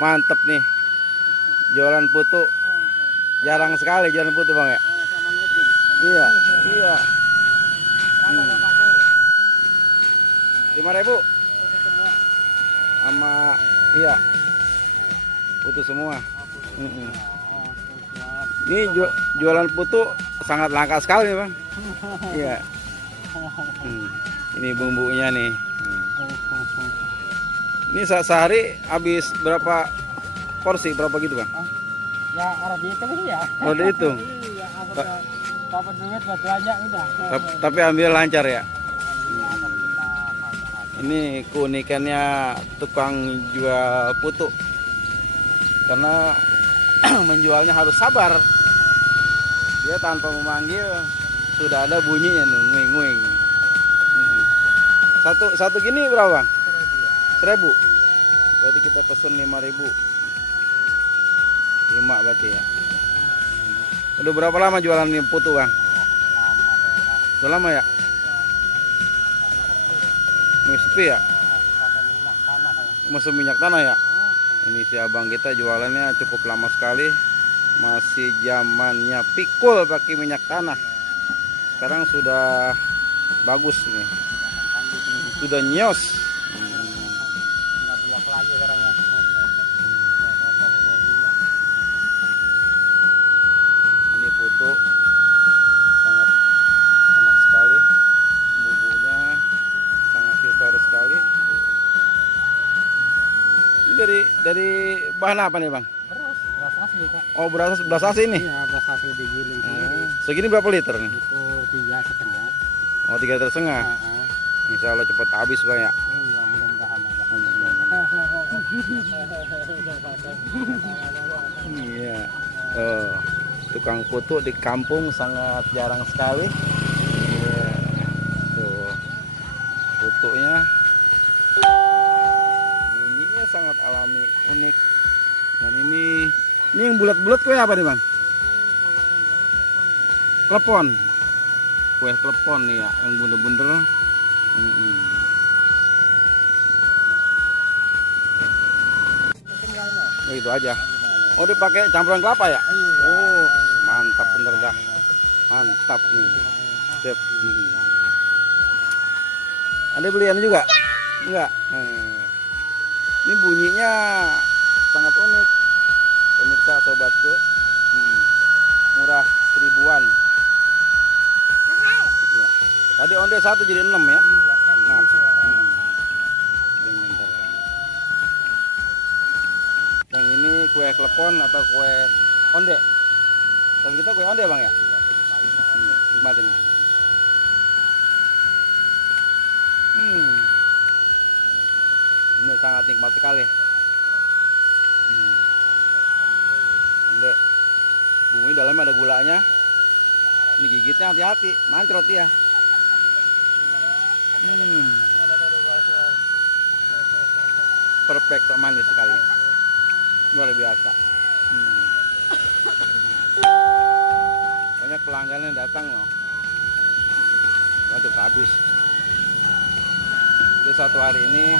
Mantep nih. Jualan putu. Jarang sekali jualan putu bang ya. Iya, iya. 5.000 sama iya putu semua. Ini jualan putu sangat langka sekali nih bang. Iya. Ini bumbunya nih. Ini sehari habis berapa porsi, berapa gitu bang? Ya ada dihitung sih ya. Oh dihitung. Iya, dapat duit buat belanja udah. Tapi ambil lancar ya. Ini keunikannya tukang jual putu, karena menjualnya harus sabar. Dia tanpa memanggil sudah ada bunyinya nguing-nguing. Satu gini berapa bang? 1.000. Berarti kita pesen 5.000. 5 berarti ya. Udah berapa lama jualan ini putu bang? Udah lama ya? Sepi ya? Masuk minyak tanah ya? Ini si abang kita jualannya cukup lama sekali. Masih zamannya pikul pakai minyak tanah. Sekarang sudah bagus nih. Sudah nyos. Ini putu sangat enak sekali. Bumbunya sangat historis sekali. Ini dari bahan apa nih bang? Beras asli Pak. Oh beras asli nih? Iya, beras asli digiling. Segini berapa liter nih? Itu 3,5. Oh 3,5 liter. Insya Allah cepat habis bang ya. Iya, mudah-mudahan aja. Iya. Oh, tukang putu di kampung sangat jarang sekali. Iya. Tuh putunya bunyinya sangat alami, unik. Dan ini yang bulat-bulat kue apa nih bang? Klepon. Kue klepon nih ya, yang bundel-bundel. Oh, itu aja. Oh dipakai campuran kelapa ya? Oh mantap bener dah. Mantap nih. Sip. Ada belian juga? Enggak. Ini bunyinya sangat unik. Pemirsa sobatku. Murah 1.000-an. Ya. Tadi onde 1 jadi 6 ya? Nah. Yang ini kue klepon atau kue onde? Kalau kita kue onde bang ya? Nikmatin. Ini sangat nikmat sekali. Onde. Bumbunya dalamnya ada gulanya. Ini gigitnya hati-hati, mancrot ya. Perfect, manis sekali. Luar biasa. Banyak pelanggan yang datang loh. Waduh habis. Itu satu hari ini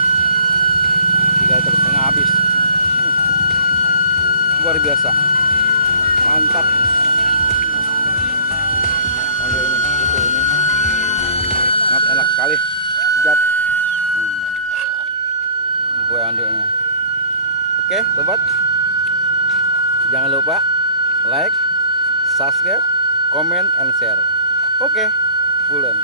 3,5 liter habis. Luar biasa. Mantap. Onde ini, itu ini. Sangat enak sekali. Sejat. Ini kue ondenya. Oke, sobat. Jangan lupa like, subscribe, comment, and share. Oke, pulen.